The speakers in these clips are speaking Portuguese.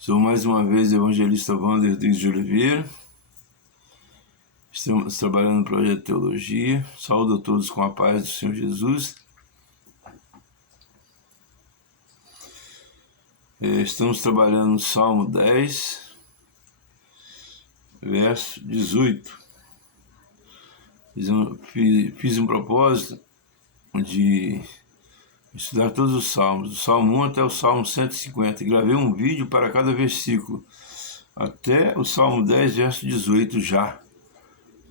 Sou mais uma vez evangelista Wander Rodrigues de Oliveira. Estamos trabalhando no projeto de teologia. Saúdo a todos com a paz do Senhor Jesus. Estamos trabalhando no Salmo 10, verso 18. Fiz um propósito de estudar todos os salmos, do Salmo 1 até o Salmo 150, e gravei um vídeo para cada versículo, até o Salmo 10, verso 18 já.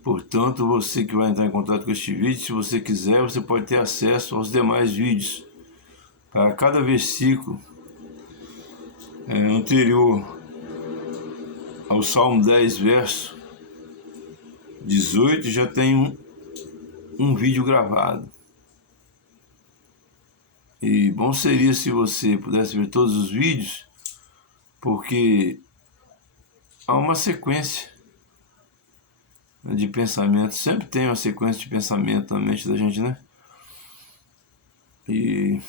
Portanto, você que vai entrar em contato com este vídeo, se você quiser, você pode ter acesso aos demais vídeos. Para cada versículo anterior ao Salmo 10, verso 18, já tem um vídeo gravado. E bom seria se você pudesse ver todos os vídeos, porque há uma sequência de pensamento. Sempre tem uma sequência de pensamento na mente da gente, né? E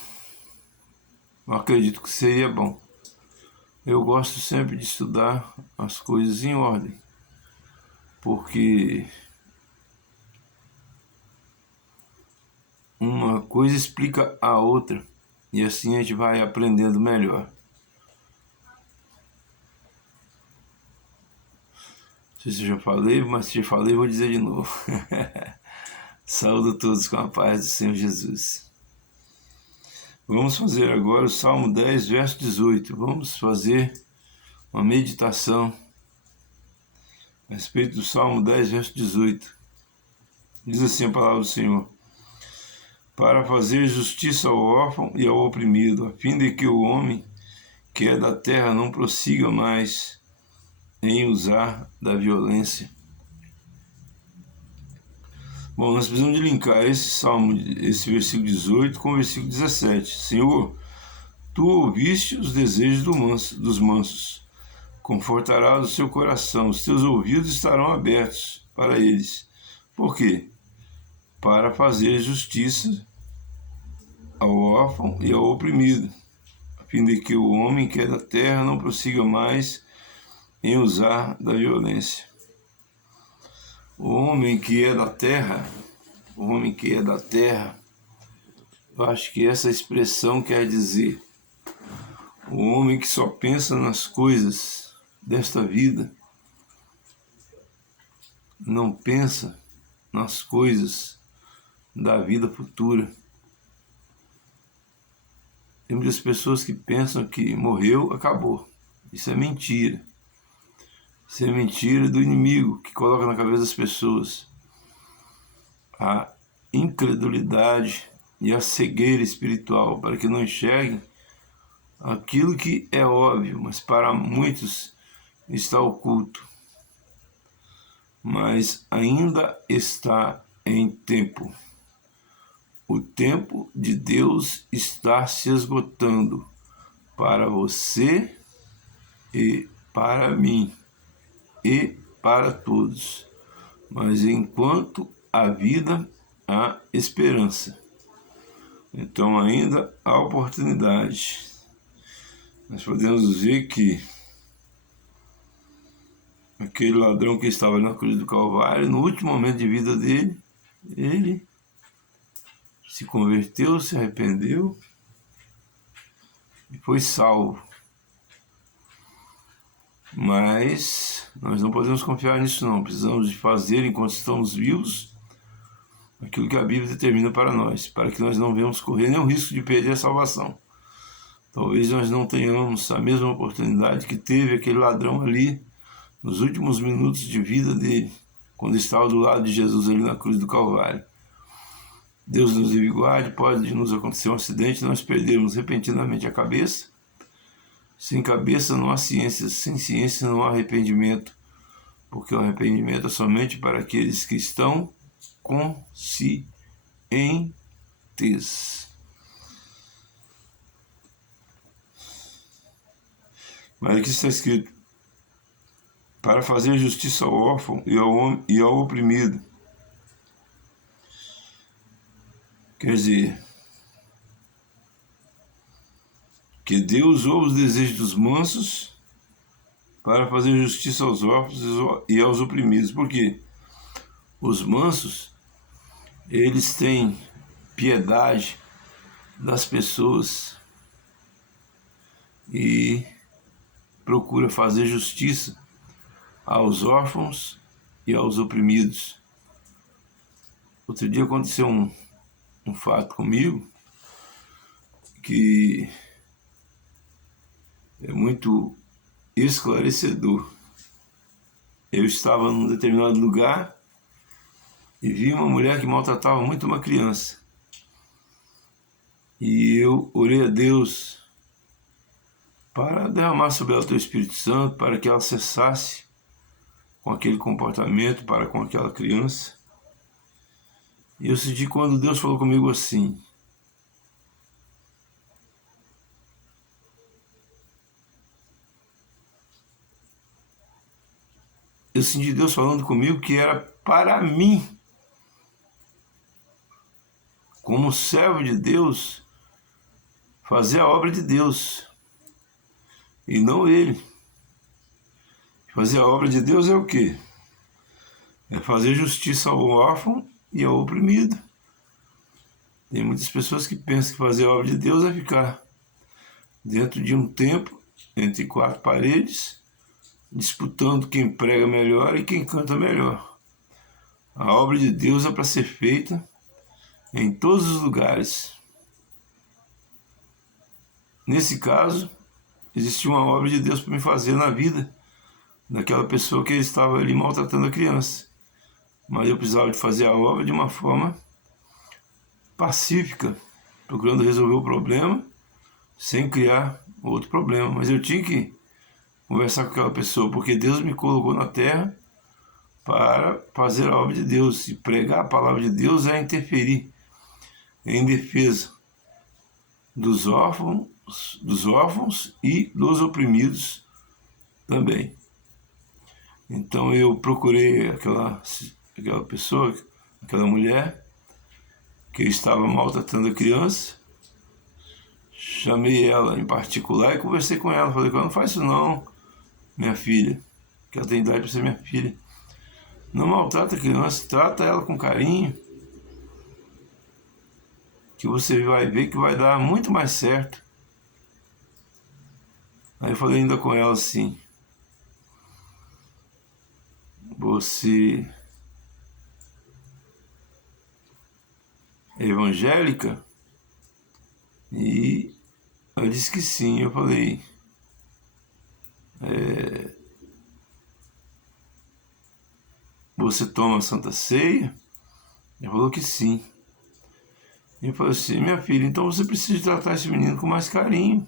eu acredito que seria bom. Eu gosto sempre de estudar as coisas em ordem, porque uma coisa explica a outra, e assim a gente vai aprendendo melhor. Não sei se eu já falei, mas se já falei, vou dizer de novo. Saúdo a todos com a paz do Senhor Jesus. Vamos fazer agora o Salmo 10, verso 18. Vamos fazer uma meditação a respeito do Salmo 10, verso 18. Diz assim a palavra do Senhor: para fazer justiça ao órfão e ao oprimido, a fim de que o homem que é da terra não prossiga mais em usar da violência. Bom, nós precisamos de linkar esse versículo 18 com o versículo 17. Senhor, tu ouviste os desejos dos mansos, confortarás o seu coração, os teus ouvidos estarão abertos para eles. Por quê? Para fazer justiça ao órfão e ao oprimido, a fim de que o homem que é da terra não prossiga mais em usar da violência. O homem que é da terra, eu acho que essa expressão quer dizer o homem que só pensa nas coisas desta vida, não pensa nas coisas da vida futura. Tem muitas pessoas que pensam que morreu, acabou. Isso é mentira. Isso é mentira do inimigo que coloca na cabeça das pessoas a incredulidade e a cegueira espiritual para que não enxerguem aquilo que é óbvio, mas para muitos está oculto. Mas ainda está em tempo. O tempo de Deus está se esgotando para você e para mim e para todos. Mas enquanto há vida, há esperança. Então ainda há oportunidade. Nós podemos ver que aquele ladrão que estava na cruz do Calvário, no último momento de vida dele, ele se converteu, se arrependeu e foi salvo. Mas nós não podemos confiar nisso não. Precisamos de fazer, enquanto estamos vivos, aquilo que a Bíblia determina para nós, para que nós não venhamos correr nenhum risco de perder a salvação. Talvez nós não tenhamos a mesma oportunidade que teve aquele ladrão ali nos últimos minutos de vida dele, quando estava do lado de Jesus ali na cruz do Calvário. Deus nos livre e guarde, pode nos acontecer um acidente, nós perdermos repentinamente a cabeça. Sem cabeça não há ciência, sem ciência não há arrependimento, porque o arrependimento é somente para aqueles que estão conscientes. Mas aqui está escrito: para fazer justiça ao órfão e ao oprimido. Quer dizer, que Deus ouve os desejos dos mansos para fazer justiça aos órfãos e aos oprimidos. Porque os mansos, eles têm piedade das pessoas e procura fazer justiça aos órfãos e aos oprimidos. Outro dia aconteceu um fato comigo que é muito esclarecedor. Eu estava num determinado lugar e vi uma mulher que maltratava muito uma criança. E eu orei a Deus para derramar sobre ela o teu Espírito Santo, para que ela cessasse com aquele comportamento para com aquela criança. E eu senti quando Deus falou comigo assim: eu senti Deus falando comigo que era para mim, como servo de Deus, fazer a obra de Deus, e não ele. Fazer a obra de Deus é o quê? É fazer justiça ao órfão e ao oprimido. Tem muitas pessoas que pensam que fazer a obra de Deus é ficar dentro de um templo, entre quatro paredes, disputando quem prega melhor e quem canta melhor. A obra de Deus é para ser feita em todos os lugares. Nesse caso, existia uma obra de Deus para me fazer na vida daquela pessoa que estava ali maltratando a criança. Mas eu precisava de fazer a obra de uma forma pacífica, procurando resolver o problema sem criar outro problema. Mas eu tinha que conversar com aquela pessoa, porque Deus me colocou na terra para fazer a obra de Deus. E pregar a palavra de Deus é interferir em defesa dos órfãos e dos oprimidos também. Então eu procurei aquela pessoa, aquela mulher que estava maltratando a criança, chamei ela em particular e conversei com ela. Falei: não faz isso não, minha filha, que ela tem idade para ser minha filha. Não maltrata a criança, trata ela com carinho, que você vai ver que vai dar muito mais certo. Aí eu falei ainda com ela assim: você é evangélica? E ela disse que sim. Eu falei: você toma a Santa Ceia? Ela falou que sim. Eu falei assim: minha filha, então você precisa tratar esse menino com mais carinho,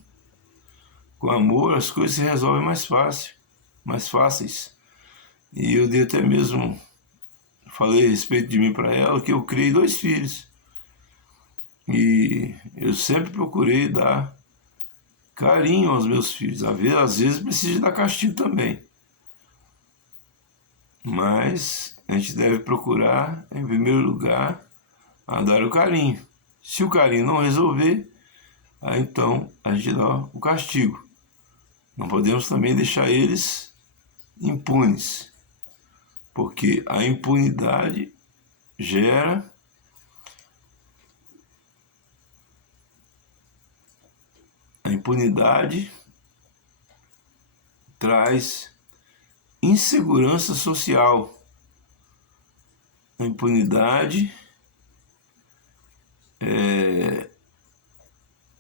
com amor. As coisas se resolvem mais fáceis. E eu dei até mesmo, falei a respeito de mim para ela, que eu criei 2 filhos. E eu sempre procurei dar carinho aos meus filhos. Às vezes preciso dar castigo também. Mas a gente deve procurar, em primeiro lugar, a dar o carinho. Se o carinho não resolver, aí então a gente dá o castigo. Não podemos também deixar eles impunes, porque a impunidade traz insegurança social. A impunidade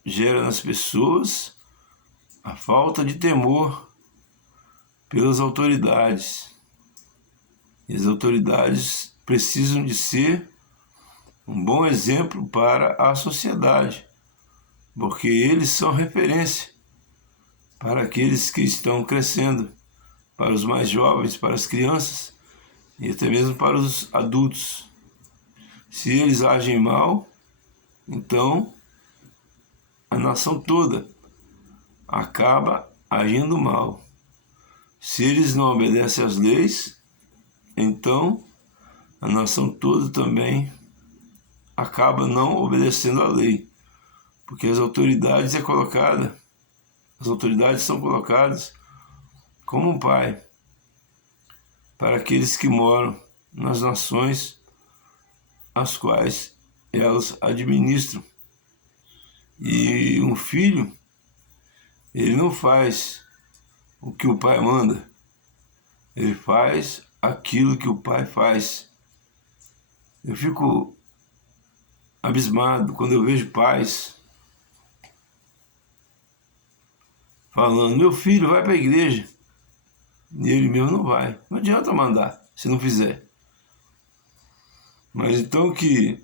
gera nas pessoas a falta de temor pelas autoridades. E as autoridades precisam de ser um bom exemplo para a sociedade, porque eles são referência para aqueles que estão crescendo, para os mais jovens, para as crianças e até mesmo para os adultos. Se eles agem mal, então a nação toda acaba agindo mal. Se eles não obedecem às leis, então a nação toda também acaba não obedecendo à lei, porque as autoridades são colocadas como um pai para aqueles que moram nas nações as quais elas administram. E um filho, ele não faz o que o pai manda, ele faz aquilo que o pai faz. Eu fico abismado quando eu vejo pais falando: meu filho vai para a igreja, e ele mesmo não vai. Não adianta mandar se não fizer. Mas então que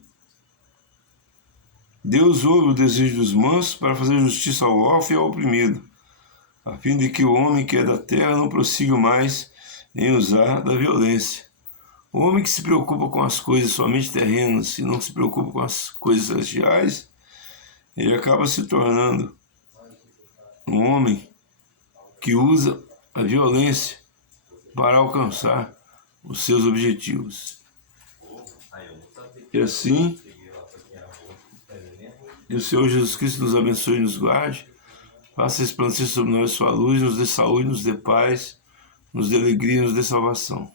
Deus ouve o desejo dos mansos para fazer justiça ao órfão e ao oprimido, a fim de que o homem que é da terra não prossiga mais em usar da violência. O homem que se preocupa com as coisas somente terrenas e não se preocupa com as coisas celestiais, ele acaba se tornando um homem que usa a violência para alcançar os seus objetivos. E assim, que o Senhor Jesus Cristo nos abençoe e nos guarde, faça resplandecer sobre nós sua luz, nos dê saúde, nos dê paz, nos dê alegria, nos dê salvação.